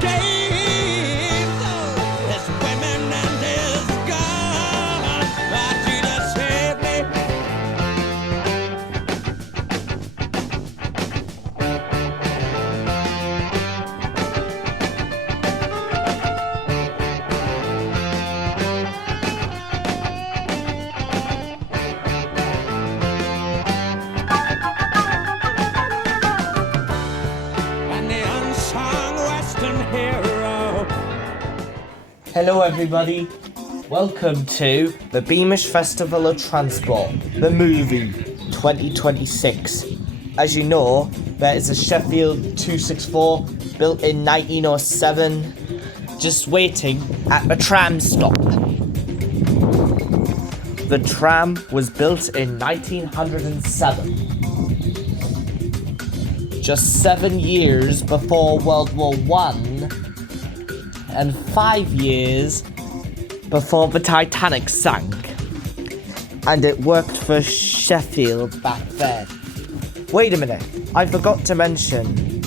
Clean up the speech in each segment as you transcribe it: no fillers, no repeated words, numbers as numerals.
James, oh, his women and his guns. My Jesus saved me. And the unsung Western hero. Hello everybody, welcome to the Beamish Festival of Transport, the movie 2026. As you know, there is a Sheffield 264 built in 1907, just waiting at the tram stop. The tram was built in 1907, just 7 years before World War I, and 5 years before the Titanic sank. And it worked for Sheffield back then. Wait a minute, I forgot to mention.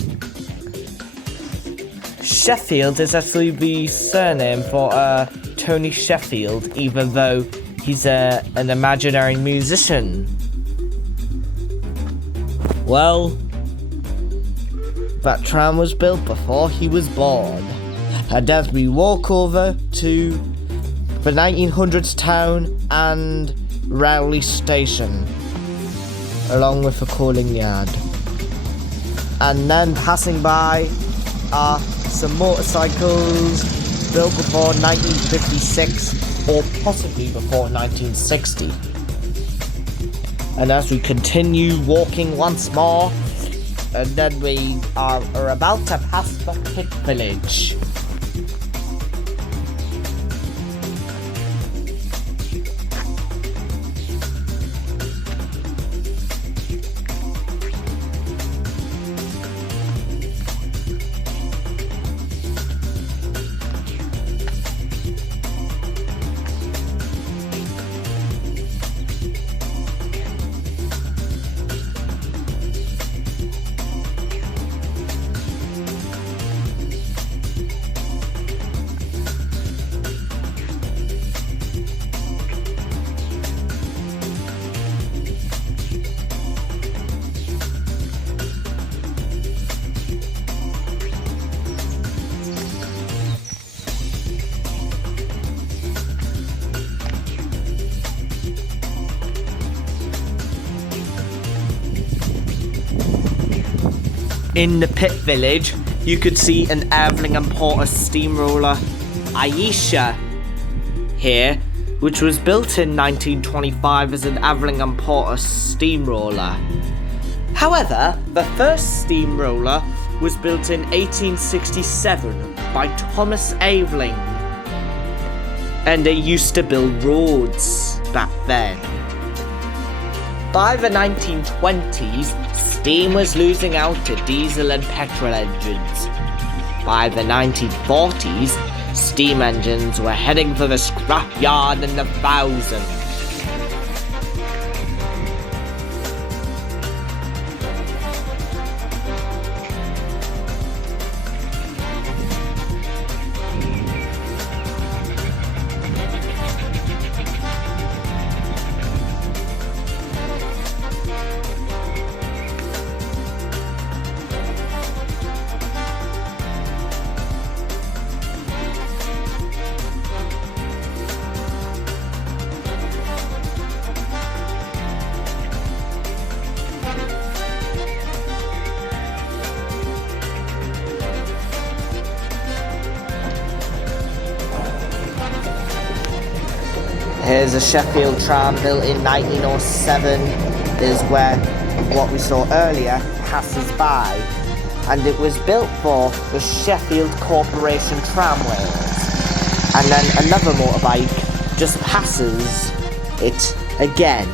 Sheffield is actually the surname for Tony Sheffield, even though he's an imaginary musician. Well, that tram was built before he was born. And as we walk over to the 1900s Town and Rowley Station, along with the coaling yard. And then passing by are some motorcycles built before 1956 or possibly before 1960. And as we continue walking once more, and then we are about to pass the pit village. In the pit village, you could see an Aveling Porter steamroller, Ayesha, here, which was built in 1925 as an Aveling Porter steamroller. However, the first steamroller was built in 1867 by Thomas Aveling, and they used to build roads back then. By the 1920s, steam was losing out to diesel and petrol engines. By the 1940s, steam engines were heading for the scrapyard in the thousands. Here's a Sheffield tram built in 1907. Is where what we saw earlier passes by. And it was built for the Sheffield Corporation tramways. And then another motorbike just passes it again.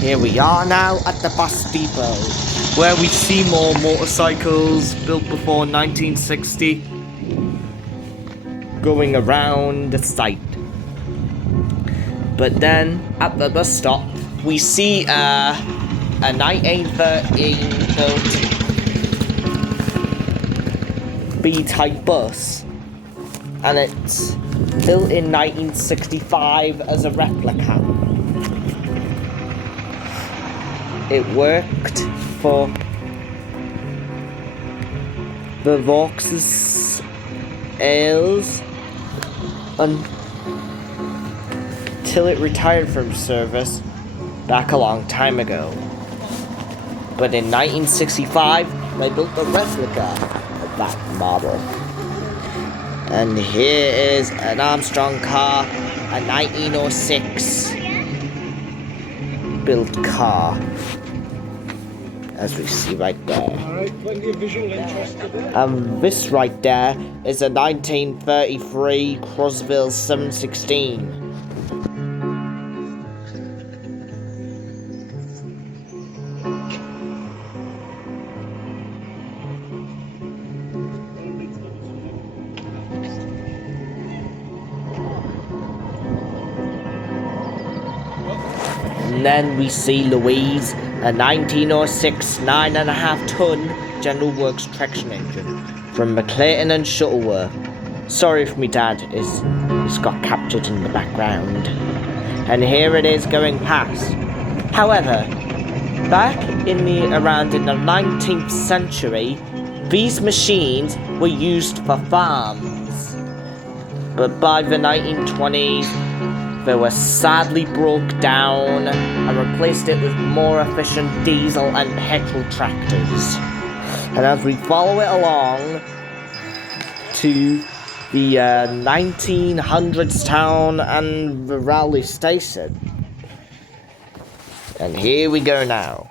Here we are now at the bus depot, where we see more motorcycles built before 1960 going around the site. But then at the bus stop, we see a 1913 built B-type bus, and it's built in 1965 as a replica. It worked for the Vauxhall Ales until it retired from service back a long time ago. But in 1965, they built the replica of that model. And here is an Armstrong car, a 1906 built car, as we see right there. Alright, plenty of visual interest today. This right there is a 1933 Crosville 716. And then we see Louise, a 1906 9.5 ton General Works traction engine from Clayton and Shuttleworth. Sorry if my dad is got captured in the background. And here it is going past. However, back in the 19th century, these machines were used for farms. But by the 1920s, they were sadly broke down and replaced it with more efficient diesel and petrol tractors. And as we follow it along to the 1900s Town and Rowley Station, and here we go now.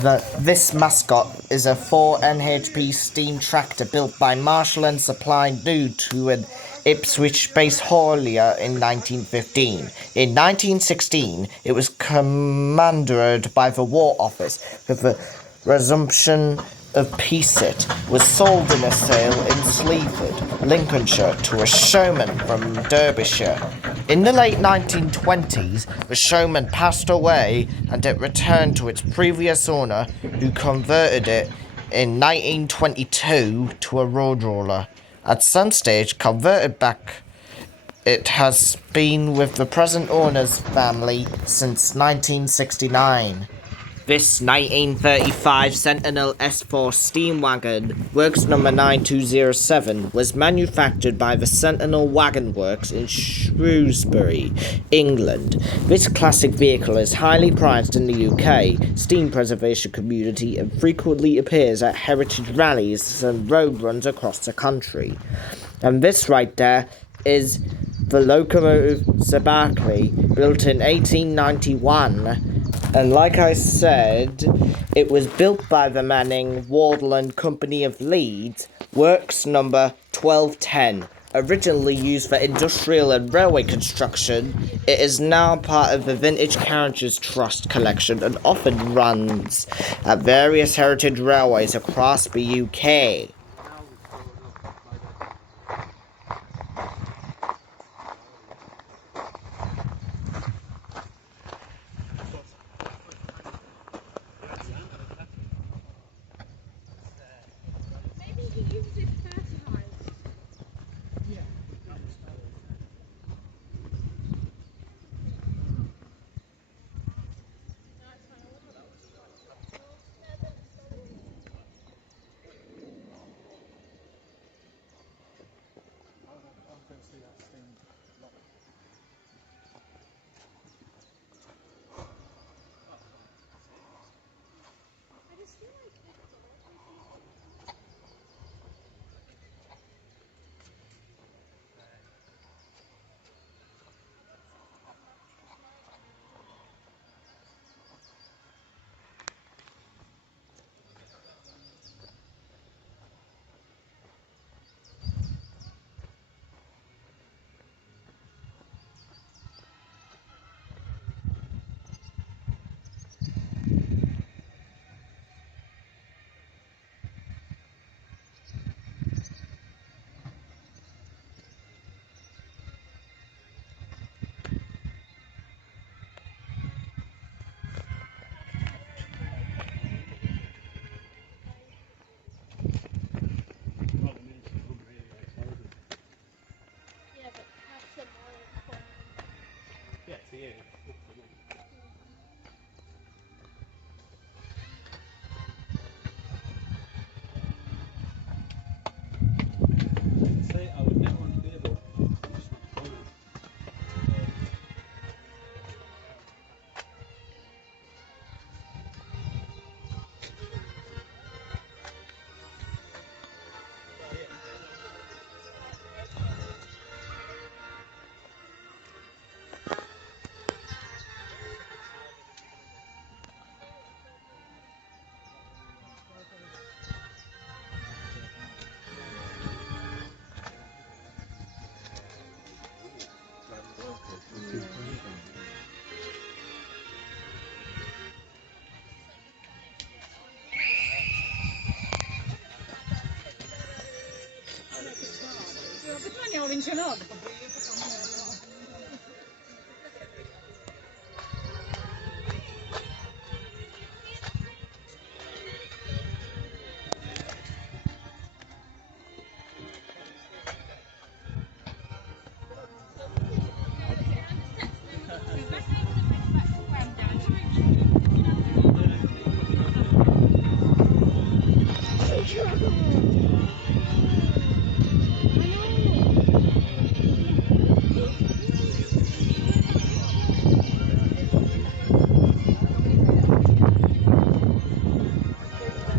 This mascot is a 4 NHP steam tractor built by Marshall and supplied new to an Ipswich-based haulier in 1915. In 1916, it was commandeered by the War Office with the resumption of peace. It was sold in a sale in Sleaford, Lincolnshire, to a showman from Derbyshire. In the late 1920s, the showman passed away and it returned to its previous owner, who converted it in 1922 to a road roller. At some stage, converted back, it has been with the present owner's family since 1969. This 1935 Sentinel S4 steam wagon, works number 9207, was manufactured by the Sentinel Wagon Works in Shrewsbury, England. This classic vehicle is highly prized in the UK steam preservation community and frequently appears at heritage rallies and road runs across the country. And this right there is the locomotive Barclay, built in 1891. And like I said, it was built by the Manning, Wardle and Company of Leeds, works number 1210. Originally used for industrial and railway construction, it is now part of the Vintage Carriages Trust collection and often runs at various heritage railways across the UK.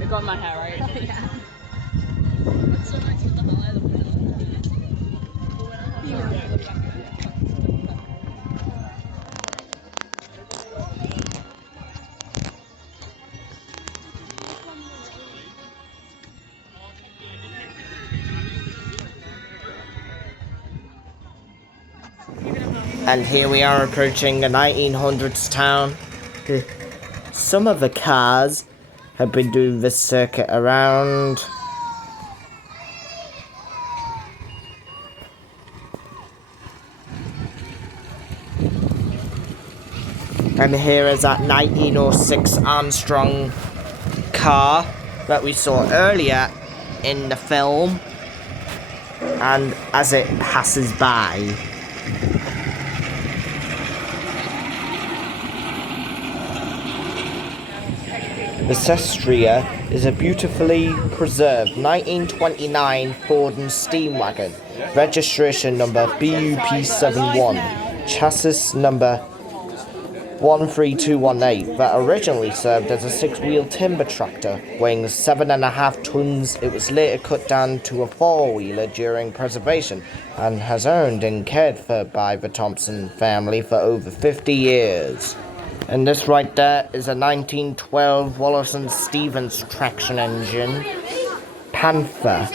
Got my hair right. Yeah. And here we are approaching a 1900s town. Some of the cars have been doing this circuit around. And here is that 1906 Armstrong car that we saw earlier in the film. And as it passes by, the Sestria is a beautifully preserved 1929 Ford and steam wagon, registration number BUP71, chassis number 13218, that originally served as a six-wheel timber tractor, weighing 7.5 tons. It was later cut down to a four-wheeler during preservation, and has owned and cared for by the Thompson family for over 50 years. And this right there is a 1912 Wallace and Stevens traction engine, Panther.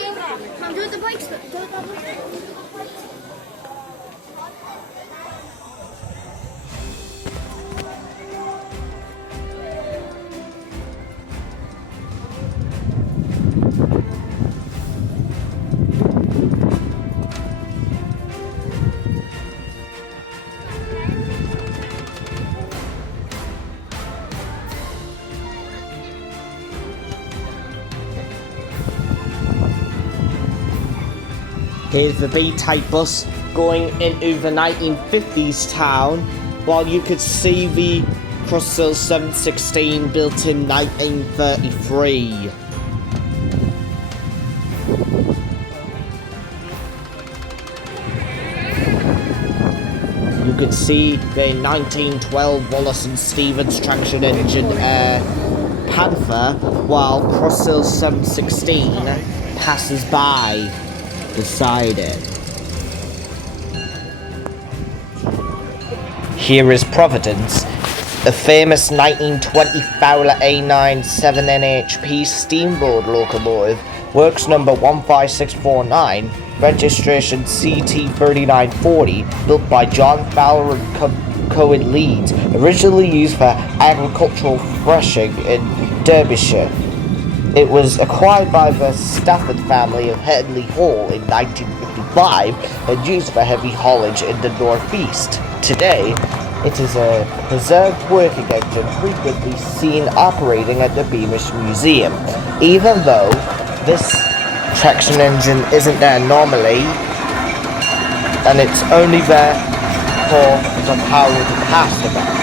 Here's the B-type bus going into the 1950s town, while you could see the Crosville 716 built in 1933. You could see the 1912 Wallace and Stevens traction engine Panther, while Crosville 716 passes by beside it. Here is Providence, the famous 1920 Fowler A9 7NHP steamroller locomotive, works number 15649, registration CT3940, built by John Fowler and Cohen Leeds, originally used for agricultural threshing in Derbyshire. It was acquired by the Stafford family of Headley Hall in 1955 and used for heavy haulage in the northeast. Today, it is a preserved working engine frequently seen operating at the Beamish Museum. Even though this traction engine isn't there normally, and it's only there for the power of the past event.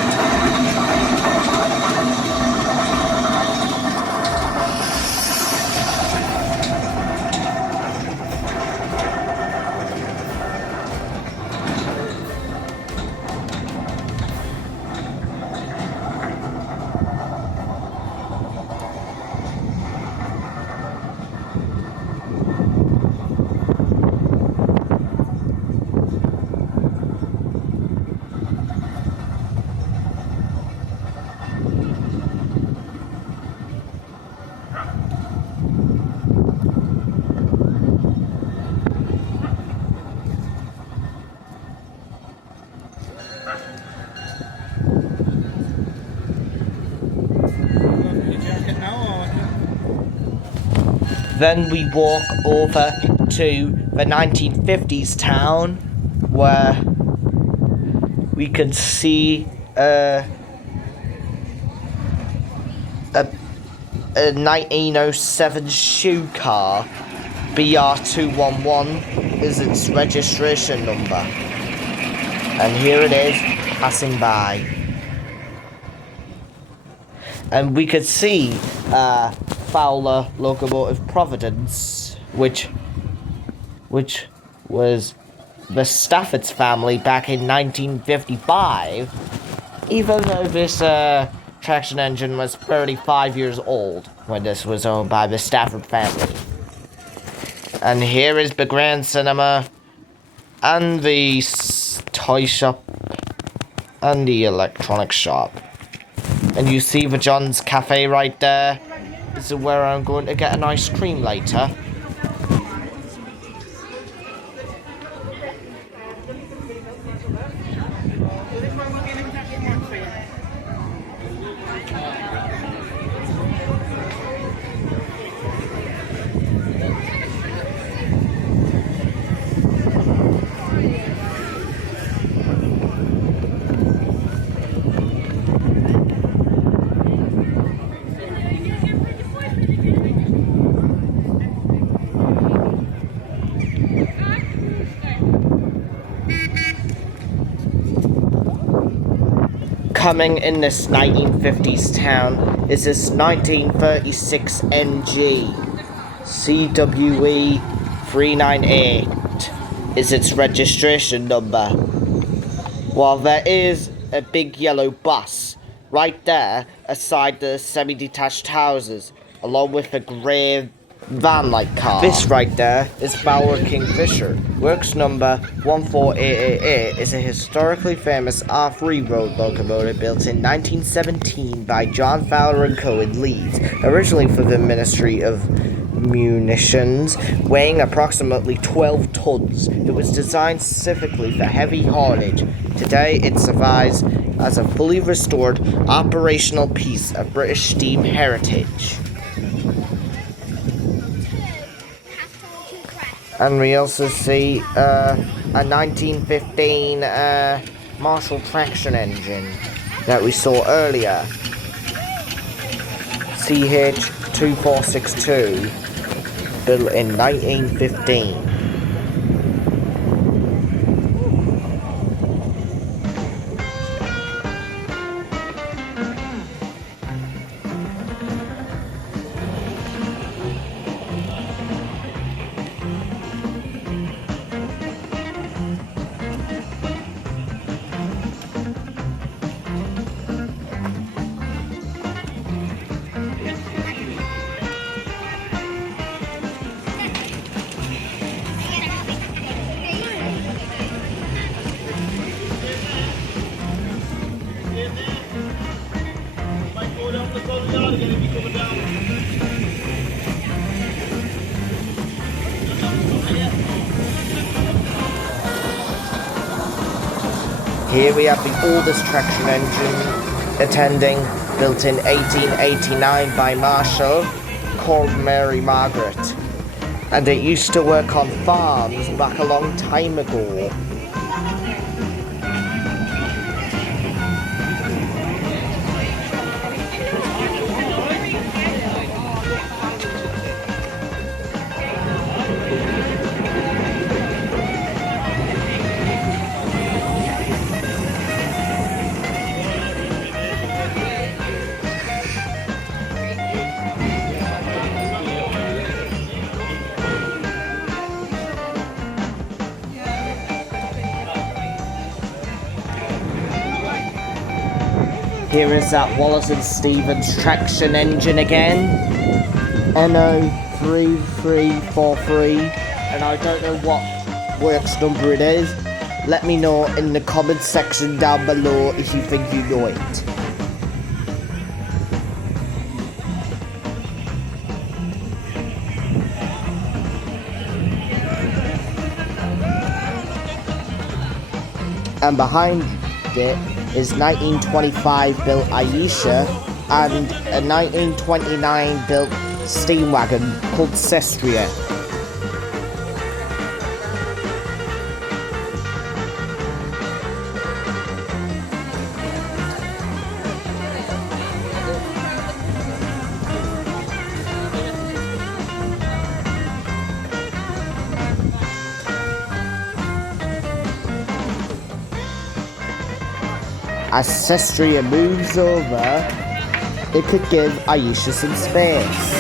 Then we walk over to the 1950s town, where we can see a 1907 shoe car. BR211 is its registration number. And here it is, passing by. And we could see Fowler locomotive Providence, which was the Stafford's family back in 1955, even though this traction engine was 35 years old when this was owned by the Stafford family. And here is the Grand Cinema, and the toy shop, and the electronics shop. And you see the John's Cafe right there. This is where I'm going to get an ice cream later. Coming in this 1950s town is this 1936 NG. CWE 398 is its registration number. While there is a big yellow bus right there aside the semi-detached houses, along with a grey van-like car. This right there is Fowler Kingfisher. Works number 14888 is a historically famous R3 road locomotive built in 1917 by John Fowler & Co. in Leeds, originally for the Ministry of Munitions, weighing approximately 12 tons. It was designed specifically for heavy haulage. Today it survives as a fully restored operational piece of British steam heritage. And we also see a 1915 Marshall traction engine that we saw earlier. CH2462, built in 1915. Here we have the oldest traction engine attending, built in 1889 by Marshall, called Mary Margaret. And it used to work on farms back a long time ago. Here is that Wallace and Stevens traction engine again, NO3343, and I don't know what works number it is. Let me know in the comments section down below if you think you know it. And behind it is 1925 built Ayesha and a 1929 built steam wagon called Sestria. As Sestria moves over, it could give Ayesha some space.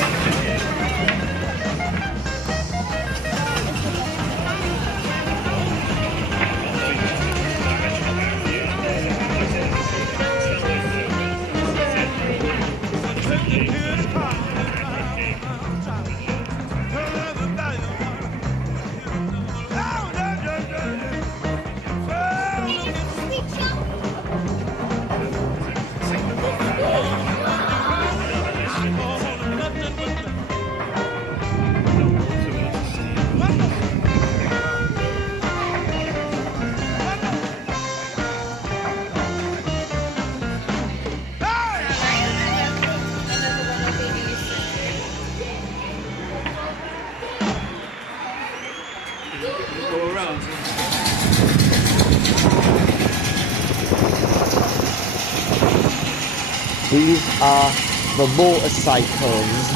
These are the motorcycles.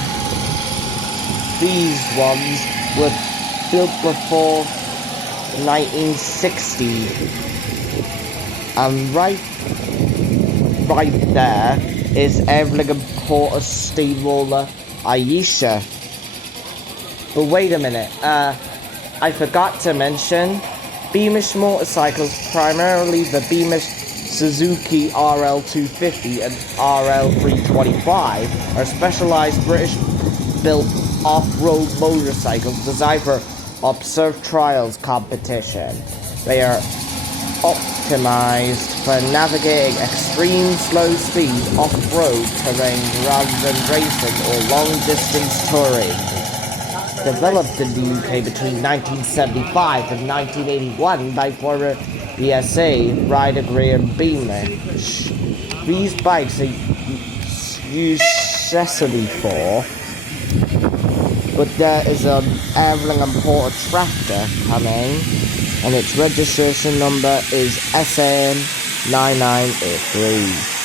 These ones were built before 1960. And right right there is Aveling Porter steamroller Ayesha. But wait a minute, I forgot to mention, Beamish motorcycles, primarily the Beamish Suzuki RL250 and RL325, are specialized British-built off-road motorcycles designed for observed trials competition. They are optimized for navigating extreme slow speed off-road terrain rather than racing or long-distance touring. Developed in the UK between 1975 and 1981 by former ESA rider Graham Beamish. These bikes are used successfully for, but there is an Aveling Porter tractor coming, and its registration number is SN9983.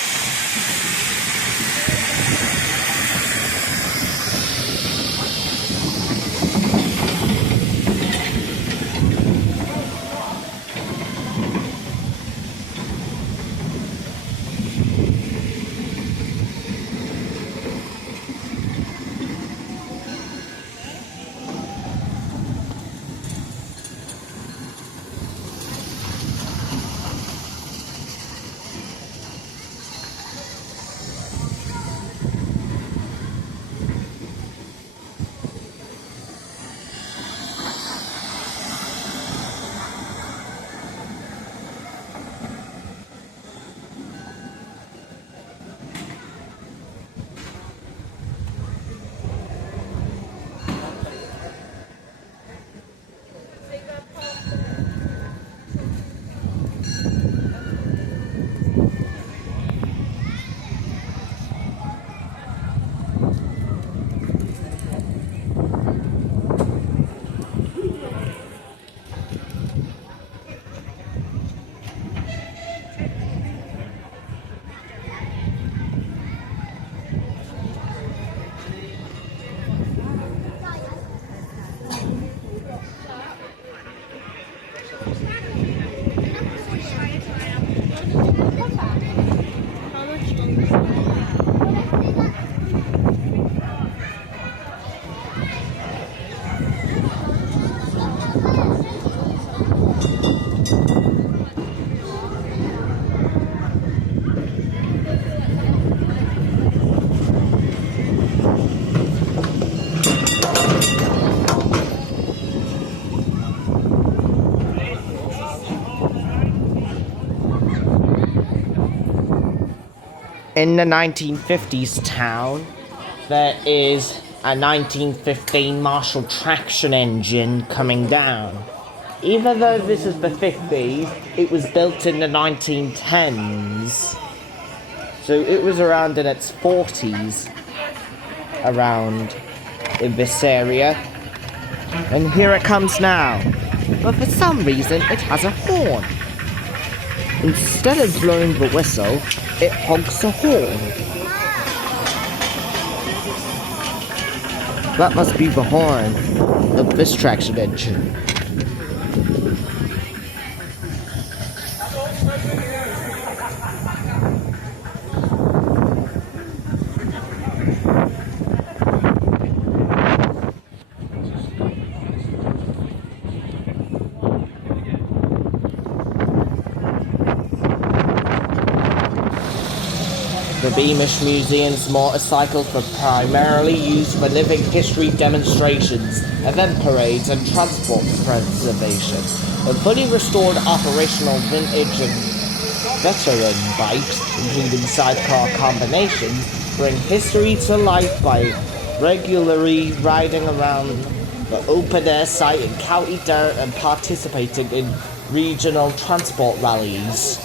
In the 1950s town, there is a 1915 Marshall traction engine coming down. Even though this is the 50s, it was built in the 1910s. So it was around in its 40s, around in this area. And here it comes now. But for some reason, it has a horn. Instead of blowing the whistle, it honks the horn. That must be the horn of this traction engine. The Beamish Museum's motorcycles were primarily used for living history demonstrations, event parades, and transport preservation. The fully restored operational vintage and veteran bikes, including sidecar combinations, bring history to life by regularly riding around the open-air site in County Dirt and participating in regional transport rallies.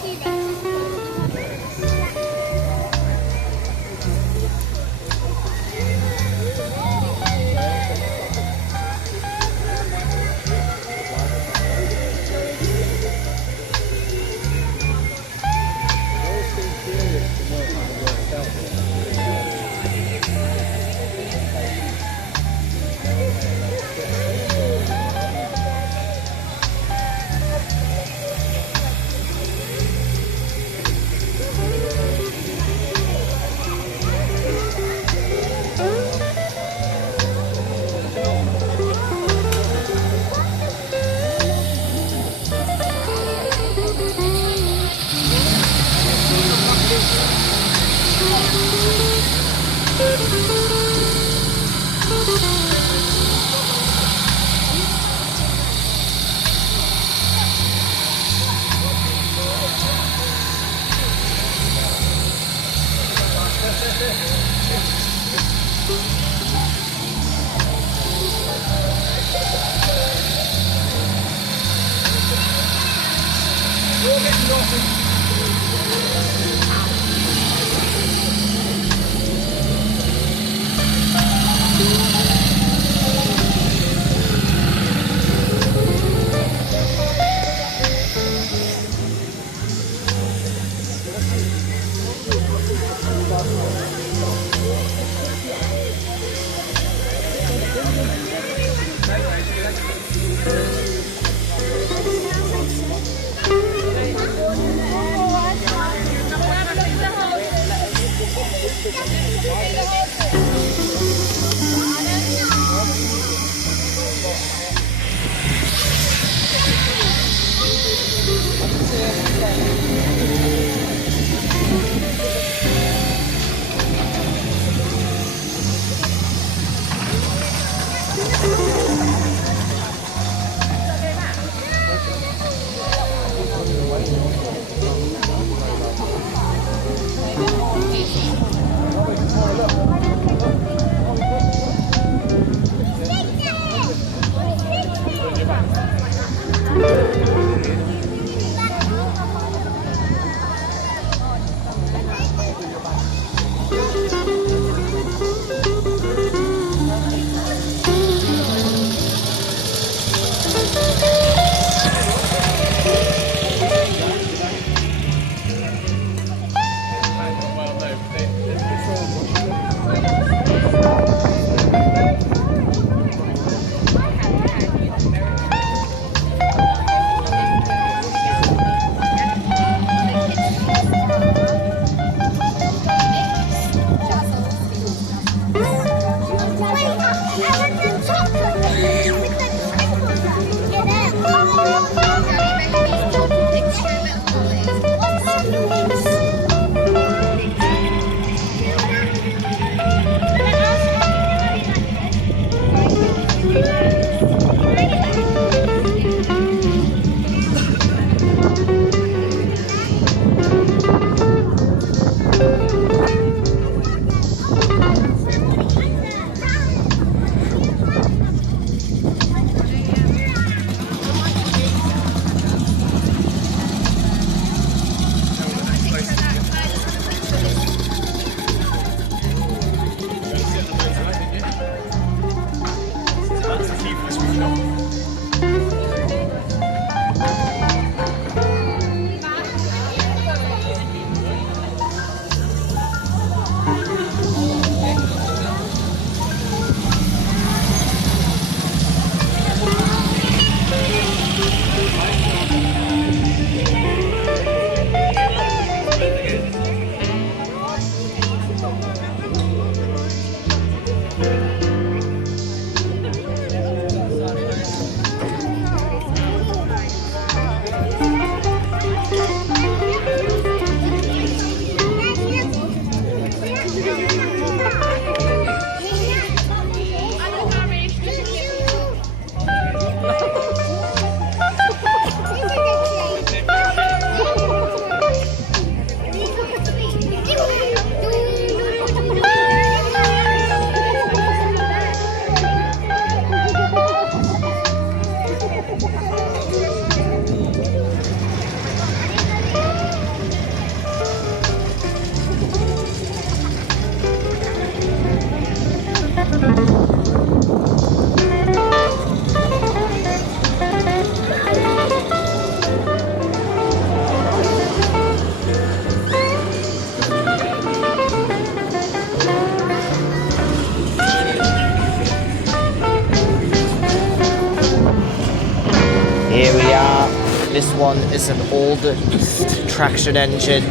Here we are. This one is an oldest traction engine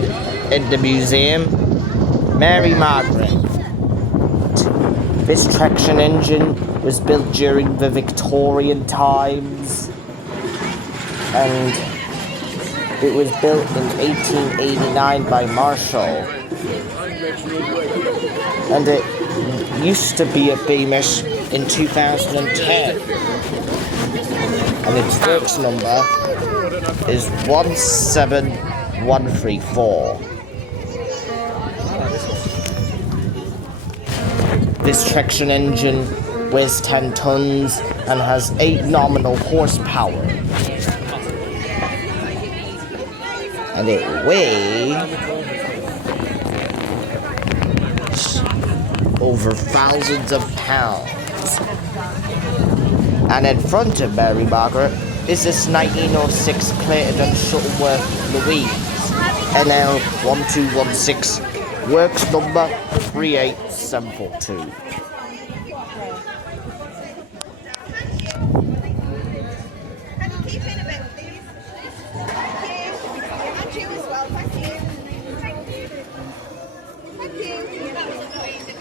in the museum. Mary Margaret. This traction engine was built during the Victorian times, and it was built in 1889 by Marshall. And it used to be a Beamish in 2010. And its works number is 17134. This traction engine weighs 10 tons and has 8 nominal horsepower. And it weighs over thousands of pounds. And in front of Mary Margaret is this 1906 Clayton Shuttleworth Louise, NL 1216, works number 38742. Thank you as well, thank you. Thank you. That was amazing.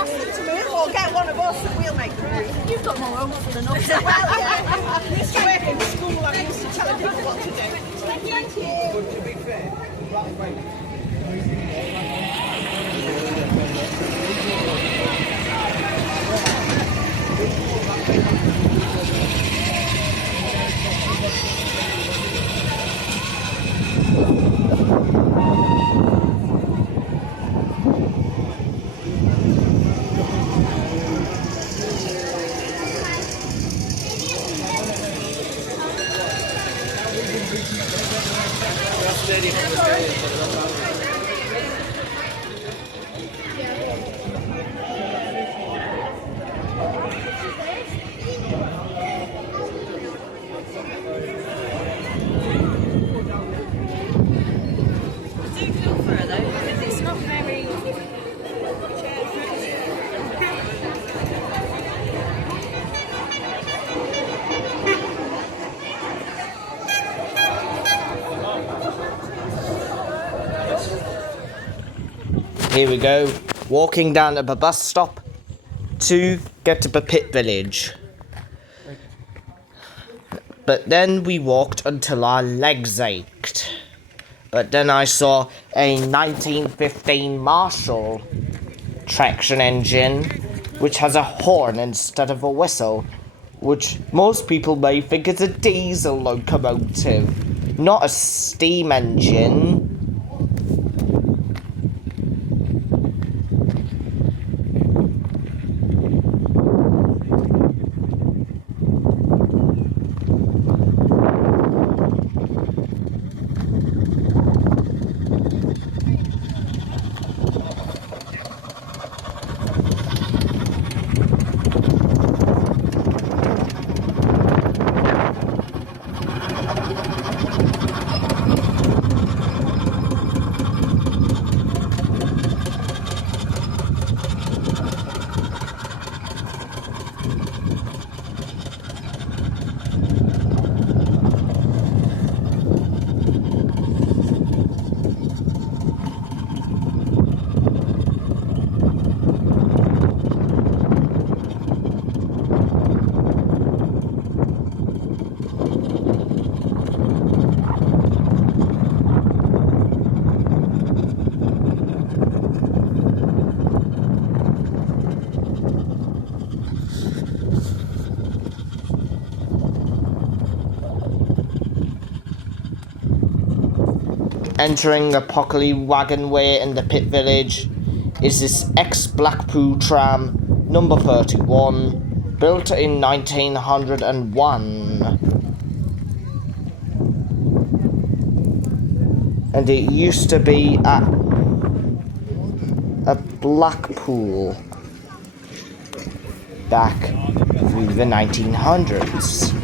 ask them to move or get one of us and we'll make them move. You've got more homework than us. Well, yeah. I used to work in school. I used to tell people what to do. Thank you. But to be fair, right away. It's not very. Here we go, walking down to the bus stop to get to the pit village. But then we walked until our legs ached. But then I saw a 1915 Marshall traction engine, which has a horn instead of a whistle, which most people may think is a diesel locomotive, not a steam engine. Entering the Pockley wagonway in the pit village is this ex-Blackpool tram number 31, built in 1901. And it used to be at Blackpool back through the 1900s.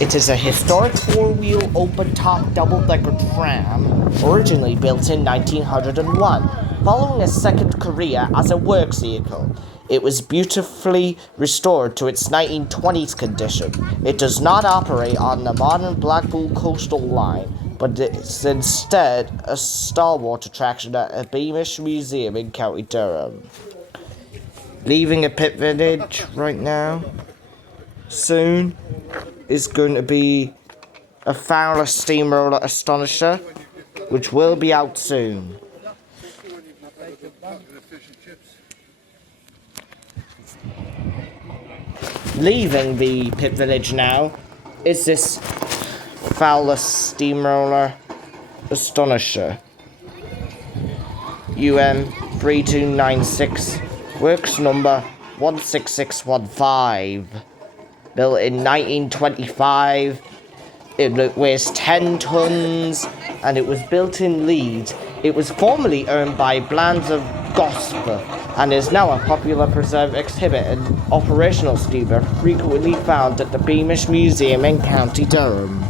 It is a historic four-wheel open-top double-decker tram, originally built in 1901, following a second career as a works vehicle. It was beautifully restored to its 1920s condition. It does not operate on the modern Blackpool coastal line, but it's instead a stalwart attraction at a Beamish museum in County Durham. Leaving a pit village right now. Soon is going to be a Fowler Steamroller Astonisher, which will be out soon. Leaving the pit village now is this Fowler Steamroller Astonisher. UM3296, works number 16615. Built in 1925, it weighs 10 tons, and it was built in Leeds. It was formerly owned by Blands of Gosper, and is now a popular preserved exhibit and operational steamer frequently found at the Beamish Museum in County Durham.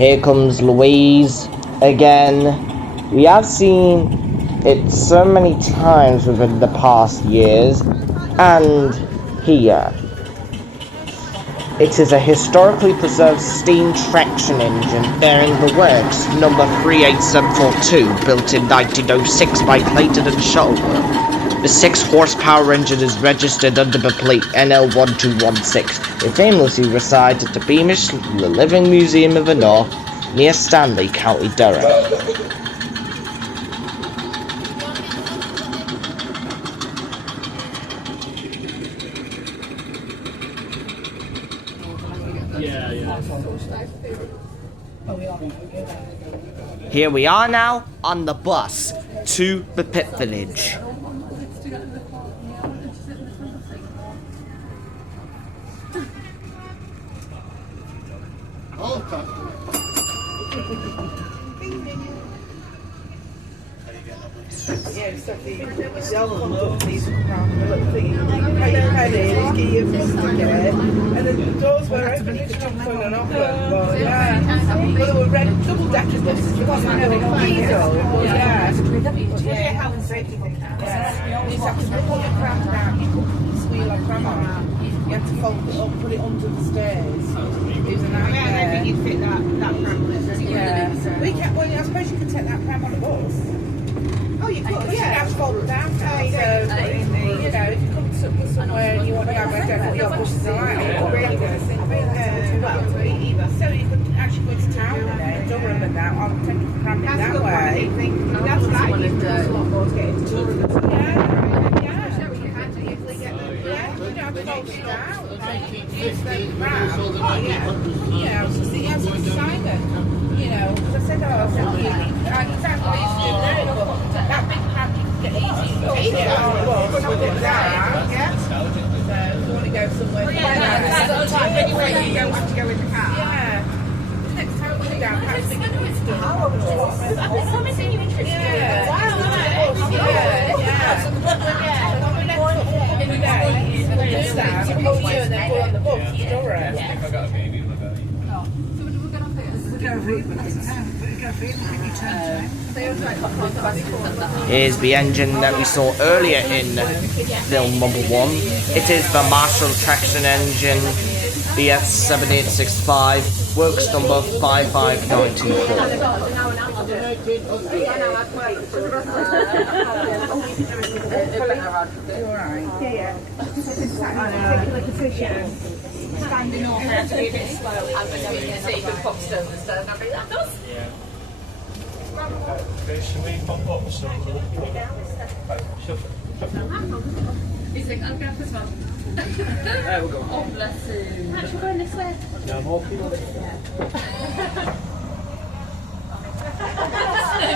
Here comes Louise again. We have seen it so many times within the past years, and here. It is a historically preserved steam traction engine bearing the works number 38742, built in 1906 by Clayton and Shuttleworth. The 6-horsepower engine is registered under the plate NL1216. It famously resides at the Beamish, the Living Museum of the North, near Stanley, County Durham. Here we are now on the bus to the pit village. Yeah, so the old companies around the little thing, pay your pennies, get your foot ticket, and then the doors were open, you could jump on and off them. Well, yeah. Well, they were red double-decker buses, it wasn't really diesel, but yeah. What's your health and safety thing? Yeah. You just have to pull your pram down, you couldn't squeal a pram on it. You had to fold it up, put it under the stairs. It was a nightmare. Yeah, I don't think you'd fit that pram with it. Yeah. Well, I suppose you could take that pram on a bus. Oh, you could, yeah. You have to fold it down, so, you know, if you come somewhere and you want to go back down, your buses are out, or really good. So you could actually go to town with it, Durham and that, I'll take the pram in that way. That's right, you can do a lot more to get into Durham. Yeah. You don't have to fold it down. Use the pram. Oh, yeah. Yeah, I was just thinking, I was with Simon. You know, because I said, that's what I used to do there, but that big pram you can get easy. Yeah, well, something like that, yeah. So, if you want to go somewhere, anyway, you don't have to go in the car. Yeah. The next time we go down, perhaps we can do it still. There's something you interested in. Yeah. Wow, yeah. So the next day, we'll do that, and then go on the bus to Durham. Here's the engine that we saw earlier in film number 1. It is the Marshall traction engine, BF7865, works number 55924. Standing off, I have to do a bit slowly, but then we can see if it pops down and stuff. I think that does. Okay, should we pop up some? He's like, I'll grab this one. We'll go. Oh, bless him. Actually, we're going this way. No more people.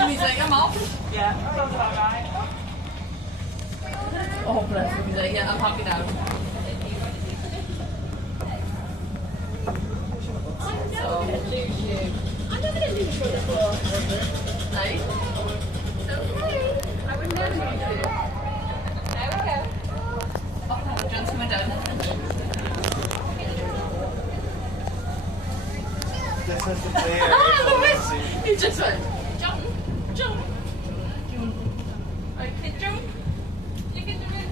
He's like, I'm off. Yeah, sounds about right. Oh, bless him. He's like, yeah, I'm happy now. So, I never did lose you before. No? Okay. I would never lose you. There we go. Oh, John's coming down. He just went, jump, jump. Okay, jump. You can do it.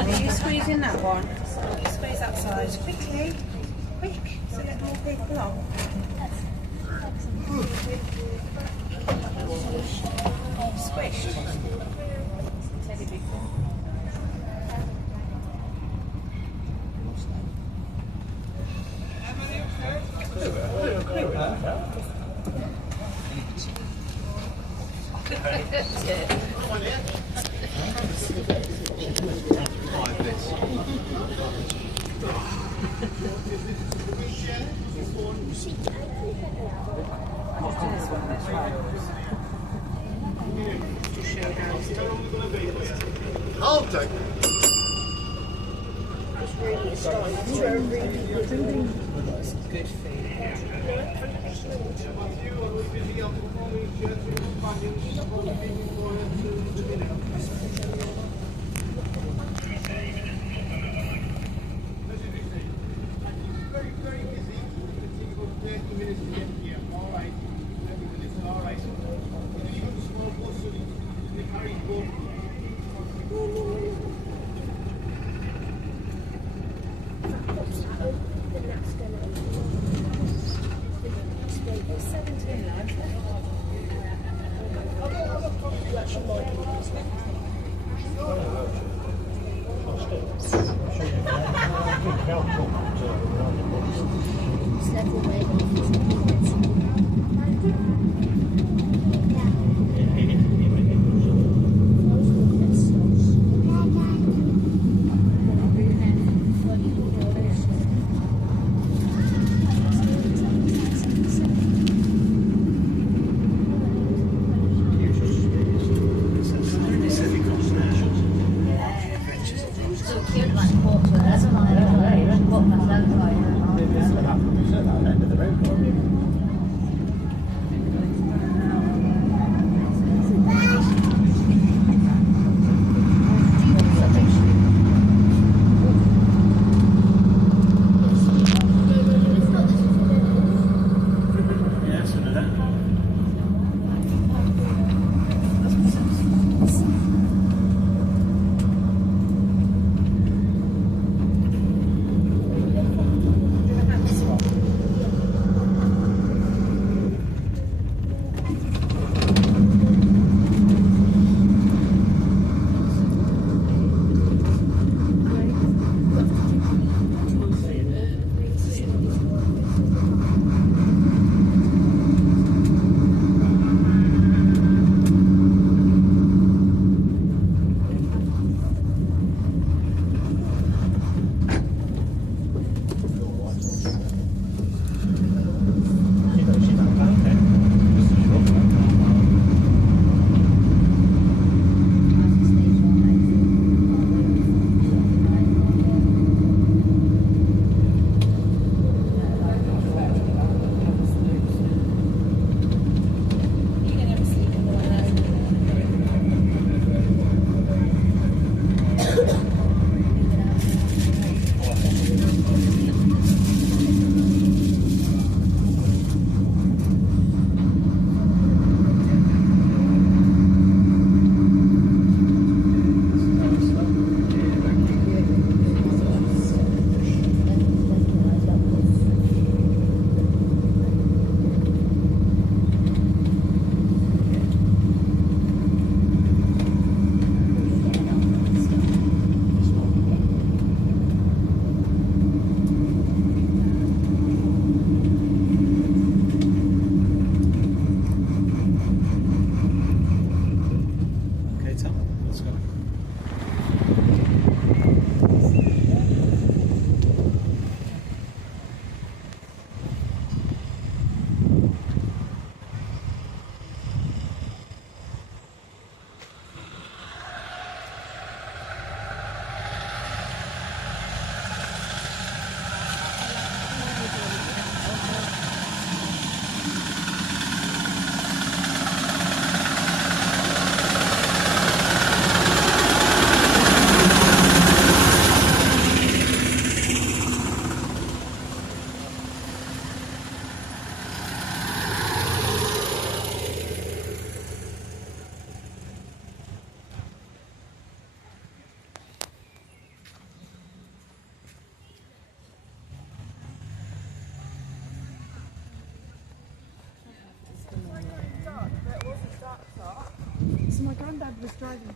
Are you squeezing that one? Squeeze that side. Quickly. Quick. So get more people on. Squished. Teddy big one. I'll take it. It's good food. So my granddad was driving.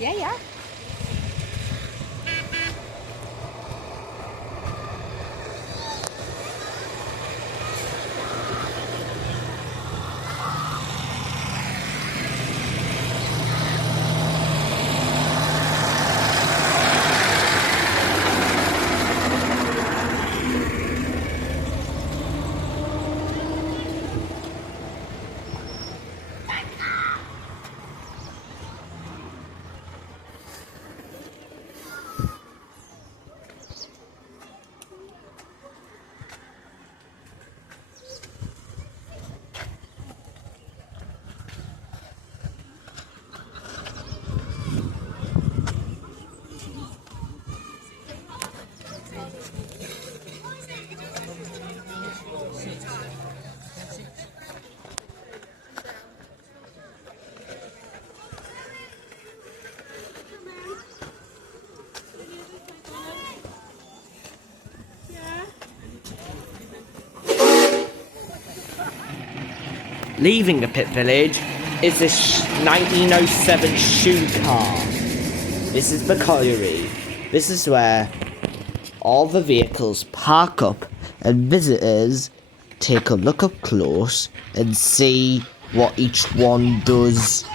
Yeah, yeah. Leaving the pit village is this 1907 shoe car. This is the colliery. This is where all the vehicles park up and visitors take a look up close and see what each one does.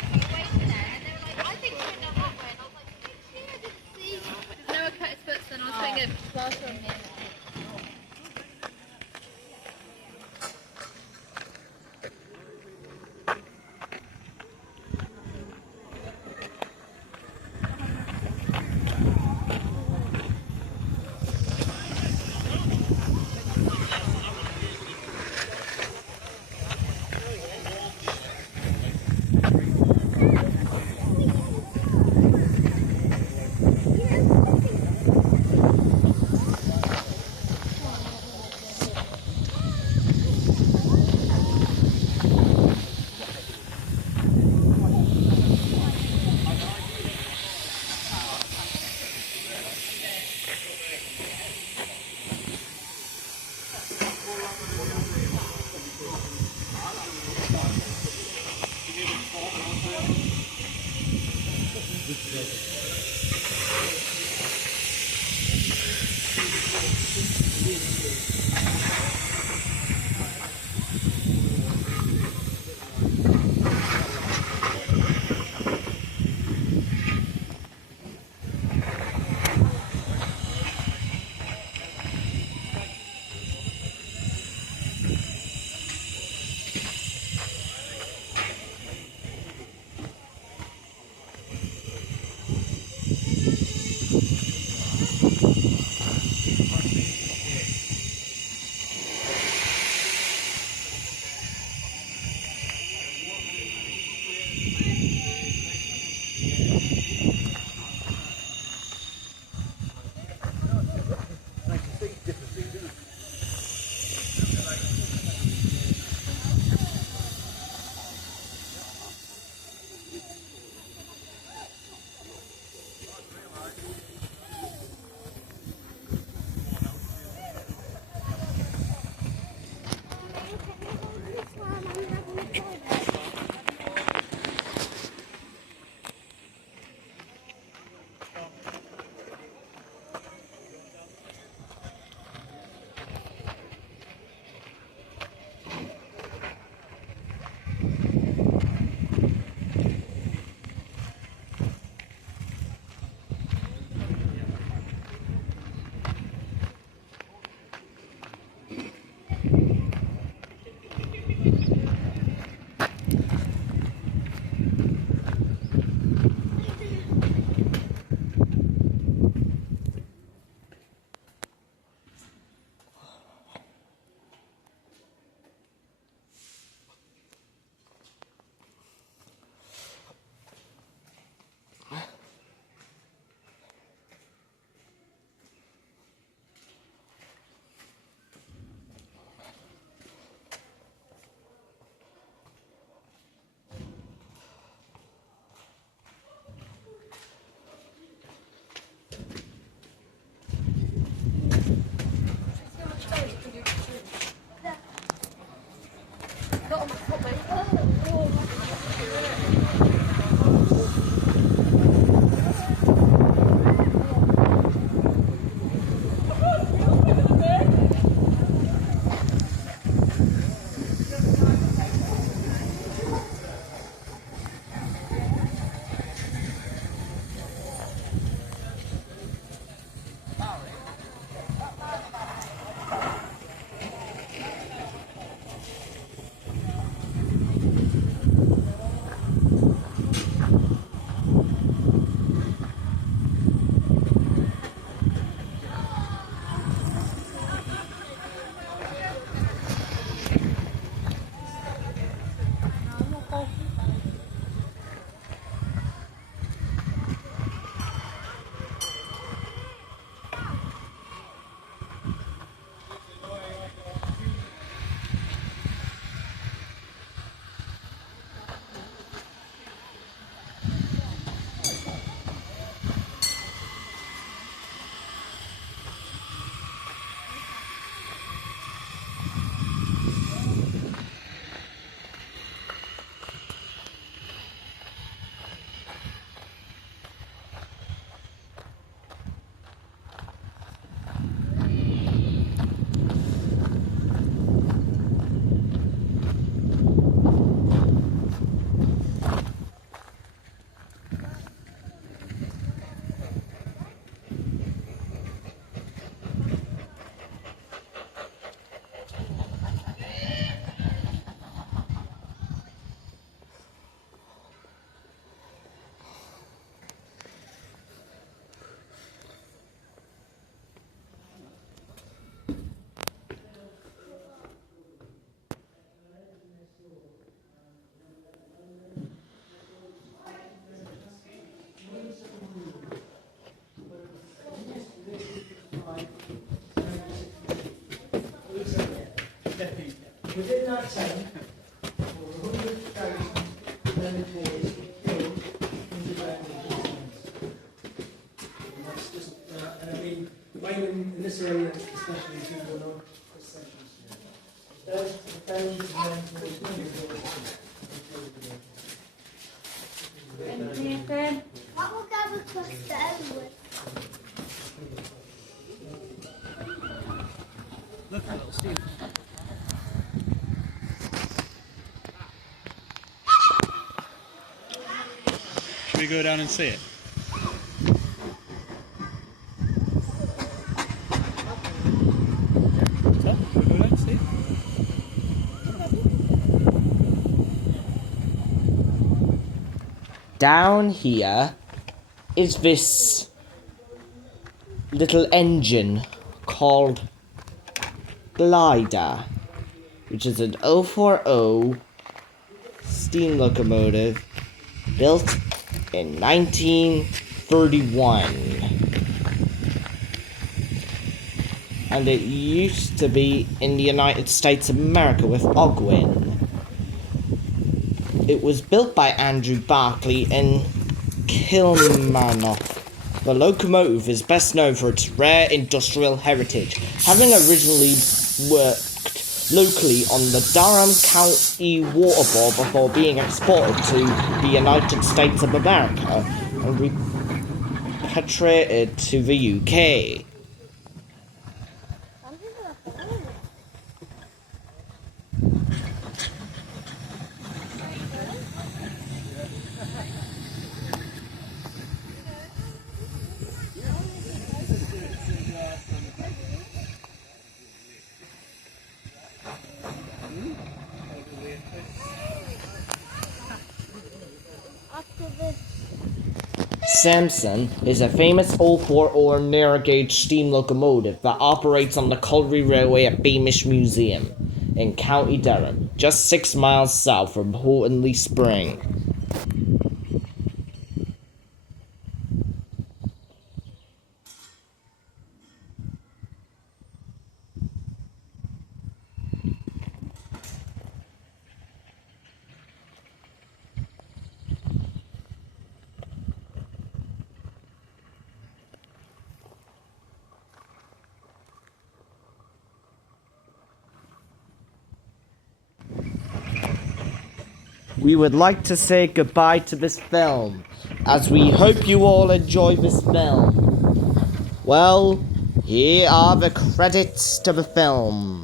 Within that time, over 100,000 Lemonades killed underground business. And that's just, and I mean, mining in this area, especially if you go on sessions. There's thousands of Lemonades. Anything? What will go across the Elwood? Look, little Steve. Should we go down and see it? Should we go down and see it? Down here is this little engine called Glider, which is an 040 steam locomotive built in 1931. And it used to be in the United States of America with Ogwin. It was built by Andrew Barclay in Kilmarnock. The locomotive is best known for its rare industrial heritage, having originally worked locally on the Durham County Water Board before being exported to the United States of America and repatriated to the UK. Samson is a famous 040 narrow gauge steam locomotive that operates on the Colliery Railway at Beamish Museum in County Durham, just 6 miles south from Hortonley Spring. We would like to say goodbye to this film, as we hope you all enjoy this film. Well, here are the credits to the film.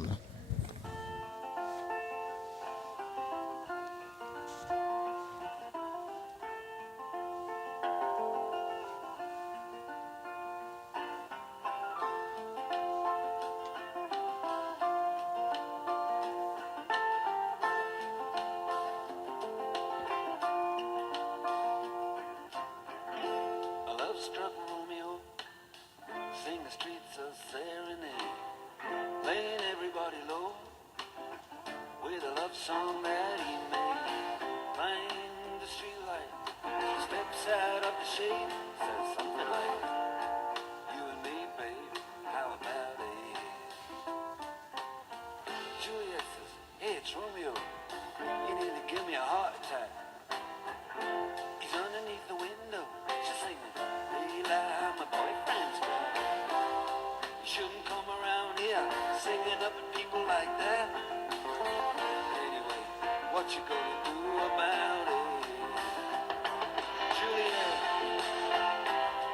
Struck Romeo, sing the streets a serenade, laying everybody low with a love song that he made. Find the streetlight, steps out of the shade, says something like, "You and me, babe, how about it?" Juliet says, "Hey, it's Romeo, you need to give me a heart attack." He's underneath the window, she's singing, "My boyfriend's back. You shouldn't come around here singing up at people like that. Anyway, what you gonna do about it?" Juliet,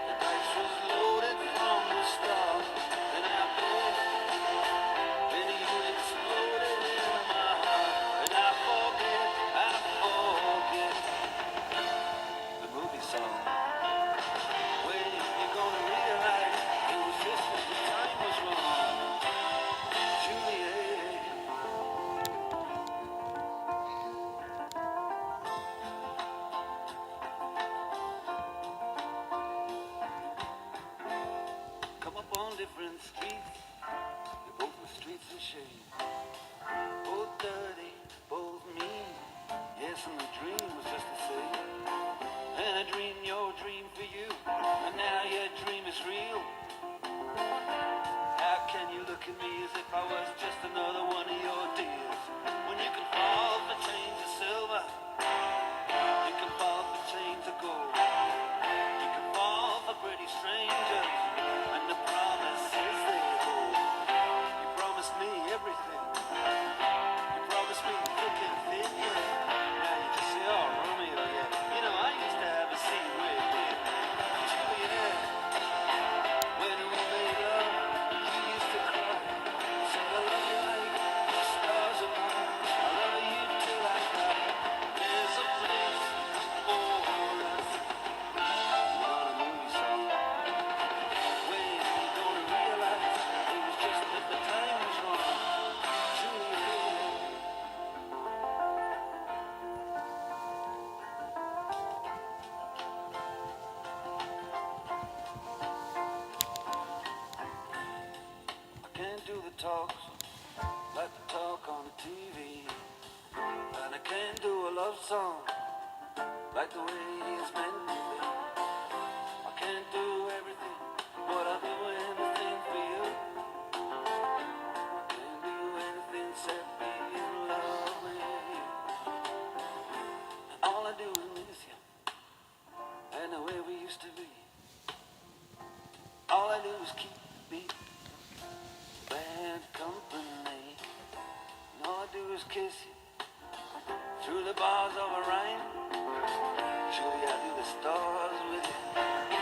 the dice was loaded from the start, and I bet then you exploded in my heart, and I forget the movie song. do is kiss you through the bars of a rain. Surely I do the stars with you.